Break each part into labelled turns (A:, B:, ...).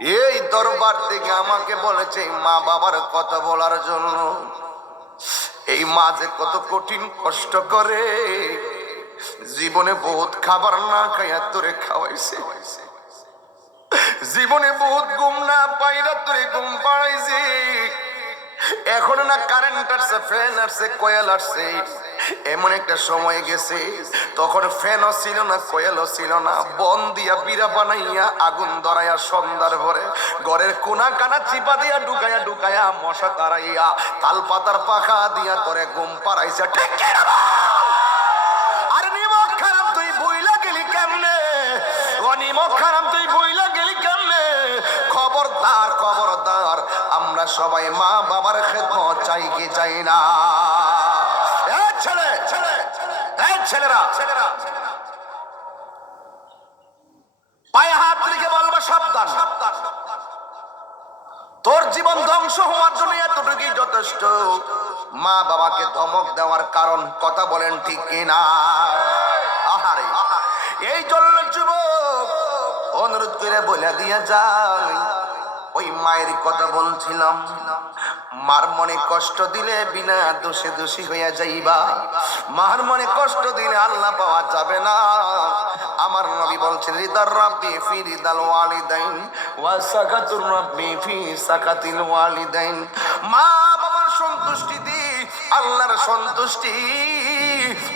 A: এই দরবার থেকে আমাকে বলেছে মা বাবার কথা বলার জন্য এই মা যে কত কঠিন কষ্ট করে, জীবনে বহুত খাবার না খাইয়া তোরে খাওয়াইছে। জীবনে বহুত ঘুম না পাইরা তোরে ঘুম পাড়াইছে। এখন না কারেন্ট আসছে ফ্যান আসছে কয়েল আসছে। এমন একটা সময় গেছে, তখন ফ্যানও ছিল না, কয়েলও ছিল না, বন দিয়া বিরা বানাইয়া আগুন ধরাইয়া সন্ধ্যার ভরে ঘরের কোনা কানা চিপা দিয়া ঢুকাইয়া ঢুকাইয়া মশা তারাইয়া তাল পাতার পাখা দিয়া তোরে ঘুম পাড়াইছে? আরে নিমক খারাপ, তুই বইলা গেলি কেমনে? ও নিমক খারাপ, তুই বইলা গেলি কেমনে? খবরদার খবরদার, আমরা সবাই মা বাবার খেদমত চাই কি চাই না? তোর জীবন ধ্বংস হওয়ার জন্য এতটুকুই যথেষ্ট। মা বাবাকে ধমক দেওয়ার কারণ কথা বলেন ঠিক কিনা? আহারে। এই জন্য যুবক, অনুরোধ করে বলে দিয়া যায় ওই মায়ের কথা বলছিলাম। মার মনে কষ্ট দিলে বিনা দোষে দোষী হইয়া যাইবা। মার মনে কষ্ট দিলে আল্লাহ পাওয়া যাবে না। আমার নবী বলছেন, রিদার রাব্বি ফি রিদাল ওয়ালিদাইন ওয়া সাকাতুর রাব্বি ফি সাকাতিল ওয়ালিদাইন। মা বাবার সন্তুষ্টি দি, আল্লাহর সন্তুষ্টি।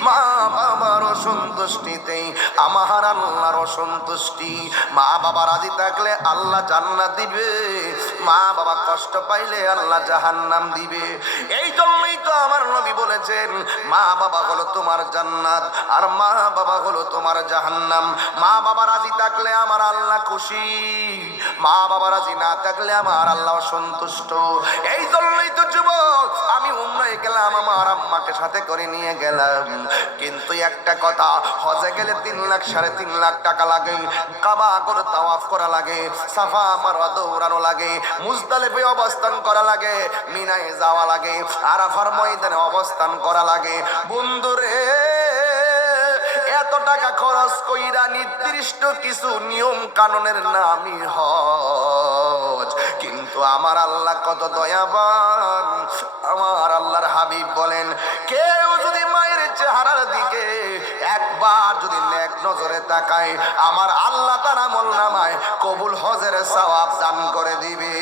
A: মা বাবার সন্তুষ্টিতে আমার আল্লাহর সন্তুষ্টি মা বাবা রাজি থাকলে আল্লাহ জান্নাত দিবে। মা বাবা কষ্ট পাইলে আল্লাহ জাহান্নাম দিবে। এই জন্যই তো আমার নবী বলেছেন, মা বাবা হলো তোমার জান্নাত, আর মা বাবা হলো তোমার জাহান্নাম। মা বাবা রাজি থাকলে আমার আল্লাহ খুশি, মা বাবা রাজি না থাকলে আমার আল্লাহ সন্তুষ্ট এই জন্যই তো যুবক আমি উমরায় গেলাম, আমার আম্মাকে সাথে করে নিয়ে গেলাম। কিন্তু একটা কথা, হজে গেলে তিন লাখ, সাড়ে তিন লাখ টাকা লাগে, কাবা করে তাওয়াফ করা লাগে, সাফা আমার দৌড়ানো লাগে, মুজদালিফে অবস্থান করা লাগে, মিনায় যাওয়া লাগে, আরাফার ময়দানে অবস্থান করা লাগে। বন্ধুরে এত টাকা খরচ কইরা নির্দিষ্ট কিছু নিয়ম কানুনের নামই হজ। কিন্তু আমার আল্লাহ কত দয়াবান। আমার আল্লাহর হাবিব বলেন, কেউ যদি মায়ের চেহারার দিকে একবার যদি এক নজরে তাকায়, আমার আল্লাহ তার আমল নামায় কবুল হজের সওয়াব দান করে দিবে।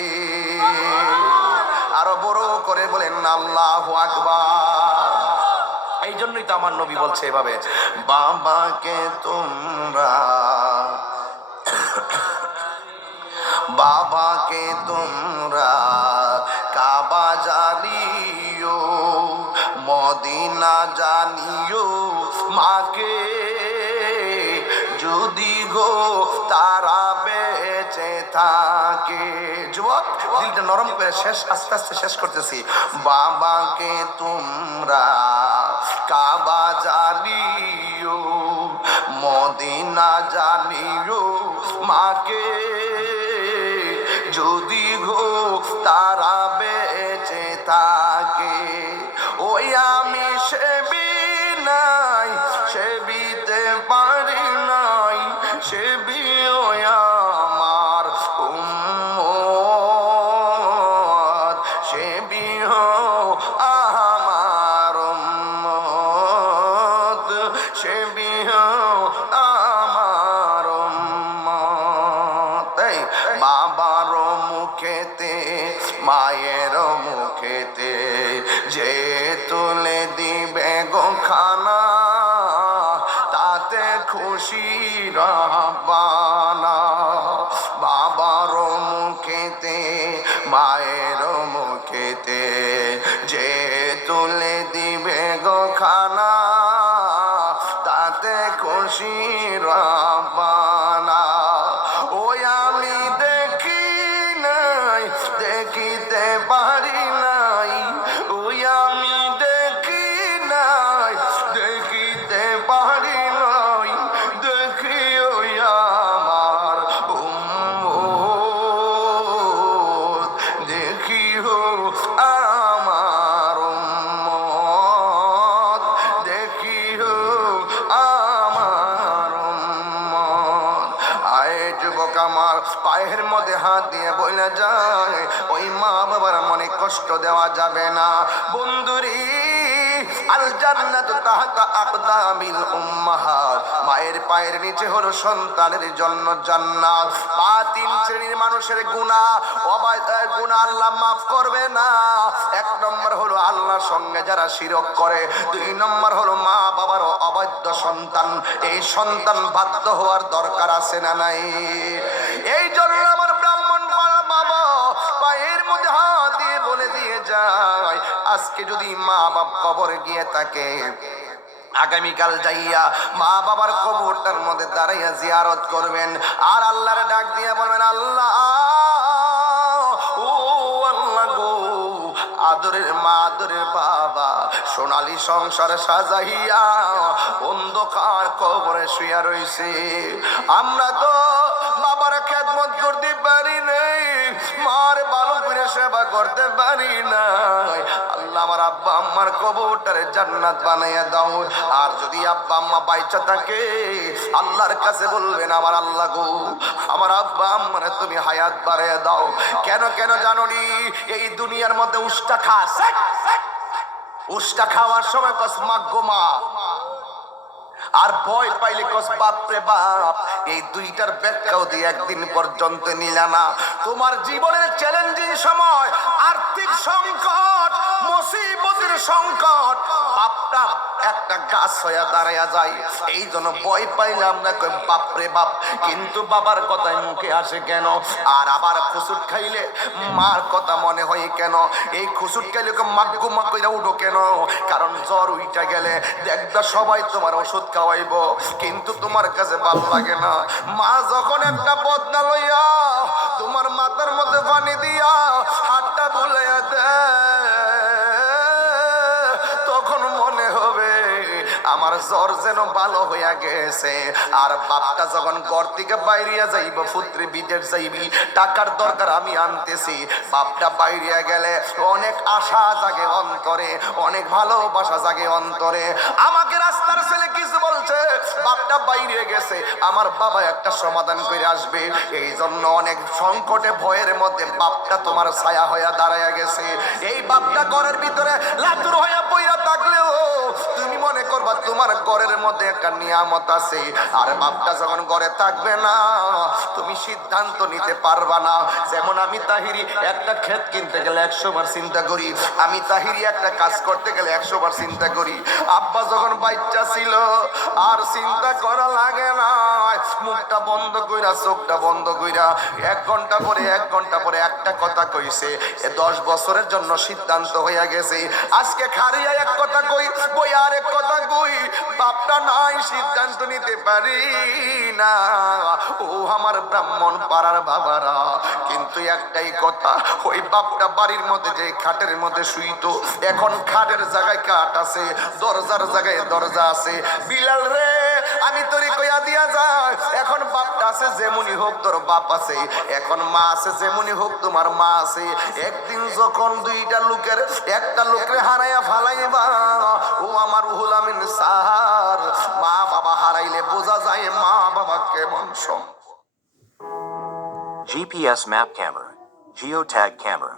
A: আরও বড় করে বলেন, আল্লাহ আকবার। জন্যই তো আমার নবী বলছে এভাবে বাবাকে তোমরা বাবাকে তোমরা কাবা জানিও, মদিনা জানিও, মাকে যদি গো তারা বেঁচে থাকে। যুবক দিলটা নরম করে শেষ, আস্তে আস্তে শেষ করতেছি। বাবাকে তোমরা কাবা জানিও, মদিনা জানিও, মাকে। যদি গো তারা বেঁচে থাকে, ওই আমি সেবি নাই খানা, তাতে খুশি রাবানা বাবার মুখেতে, মায়ের মুখেতে যে তুলে দিবে গো খানা, তাতে খুশি রহবানা। আমার পায়ের মধ্যে হাত দিয়ে বইলে যায়। ওই মা বাবার মনে কষ্ট দেওয়া যাবে না। বন্ধুরী আল জান্নাতু তাহতা আকদামিল মায়ের পায়ের নিচে হলো সন্তানের জন্য জান্নাত। পা তিন শ্রেণির মানুষের আল্লাহ মাফ করবে না। এক নম্বর হলো আল্লাহর সঙ্গে যারা শিরক করে। দুই নম্বর হলো মা বাবার অবাধ্য সন্তান। এই সন্তান বাধ্য হওয়ার দরকার আছে না নাই? এই জন্য আজকে যদি মা বাপ কবরে গিয়ে থাকে, আগামীকাল যাইয়া মা বাবার কবরটার মধ্যে দাঁড়াইয়া জিয়ারত করবেন। আর আল্লাহর ডাক দিয়ে বলবেন, আল্লাহ আদরের মা, আদরের বাবা, সোনালি সংসার সাজাইয়া অন্ধকার কবরে শুয়া রইছে। আমরা তো বাবার খেদমত করতে পারি নাই। মার সেবা করতে পারি নাই। আল্লাহ আমার আব্বা আম্মার কবরটারে জান্নাত বানাইয়া দাও। আর যদি আব্বা আম্মা বাইচা থাকে, আল্লাহর কাছে বলবেন, আমার আল্লাহ গো, আমার আব্বা আম্মারে তুমি হায়াত বাড়াইয়া দাও। কেন কেন জানো এই দুনিয়ার মধ্যে উষ্টা খাস উষ্টা খাওয়ার সময় কস মাগ্গমা আর ভয় পাইলে কস, বাপরে বাপ, এই দুইটার ব্যাখ্যাও দিয়ে একদিন পর্যন্ত নিলাম তোমার জীবনের চ্যালেঞ্জিং সময়, আর্থিক সংকট, মুসিবতের সংকট একটা গাছ দাঁড়াইয়া এই জন্য ভয় পাইলে আমরা কই বাপরে বাপ, কিন্তু বাবার কথায় মুখে আসে কেন? আর আবার খুসুট খাইলে মার কথা মনে হয় কেন? এই খুসুট খাইলে মাগ্গু মা কইরা উঠো কেন? কারণ জ্বর উইটা গেলে দেখবা সবাই তোমার ওষুধ খাওয়াইব। কিন্তু তোমার কাছে ভালো লাগে না। মা যখন একটা বদনা লইয়া তোমার মাথার মধ্যে পানি দিয়া হাতটা বুলাইয়া আমার জ্বর যেন ভালো হইয়া গেছে। আর বাপটা যখন ঘর থেকে বাইরিয়া যাইব, পুত্রে বিদেশ যাইবি, টাকার দরকার আমি আনতেছি। বাপটা বাইরিয়া গেলে অনেক আশা জাগে অন্তরে, অনেক ভালোবাসা জাগে অন্তরে। আমাকে রাস্তার ছেলে কিছু বলছে, বাপটা বাইরে গেছে, আমার বাবা একটা সমাধান করে আসবে। এই জন্য অনেক সংকটে, ভয়ের মধ্যে বাপটা তোমার ছায়া হইয়া দাঁড়াইয়া গেছে। এই বাপটা ঘরের ভিতরে লাতুর হইয়া করবা তোমার ঘরের মধ্যে একটা নিয়ামত আছে। আর বাপটা যখন ঘরে থাকবে না, তুমি সিদ্ধান্ত নিতে পারবা না। যেমন আমি তাহিরি একটা ক্ষেত কিনতে গেলে একশো বার চিন্তা করি। আমি তাহিরি একটা কাজ করতে গেলে একশো বার চিন্তা করি। আব্বা যখন বাচ্চা ছিল, আর চিন্তা করা লাগে না। মুখটা বন্ধ কইরা, চোখটা বন্ধ কইরা, এক ঘণ্টা পরে, এক ঘণ্টা পরে একটা কথা কইছে, এ দশ বছরের জন্য সিদ্ধান্ত হইয়া গেছে। আজকে খারিয়া এক কথা কই বই আর এক কথা কই। বাপটা নাই, সিদ্ধান্ত নিতে পারি না। ও আমার ব্রাহ্মণ পাড়ার বাবারা, কিন্তু একটাই কথা, ওই বাপটা বাড়ির মধ্যে যে খাটের মধ্যে শুইতো, এখন খাটের জায়গায় কাঠ আছে, দরজার জায়গায় দরজা আছে। বিলাল রে আমি তোরে কইয়া দিয়া যায় এখন বাপটা আছে যেমনই হোক, তোর বাপ আছে এখন মা আছে যেমনই হোক, তোমার মা আছে একদিন যখন দুইটা লোকের, একটা লোকের হারাইয়া ফালাইবা, ও আমার রুহুল আমিন সাহার মা বাবা হারাইলে বোঝা যায় মা বাবা কেমন সম
B: GPS map camera. Geotag camera.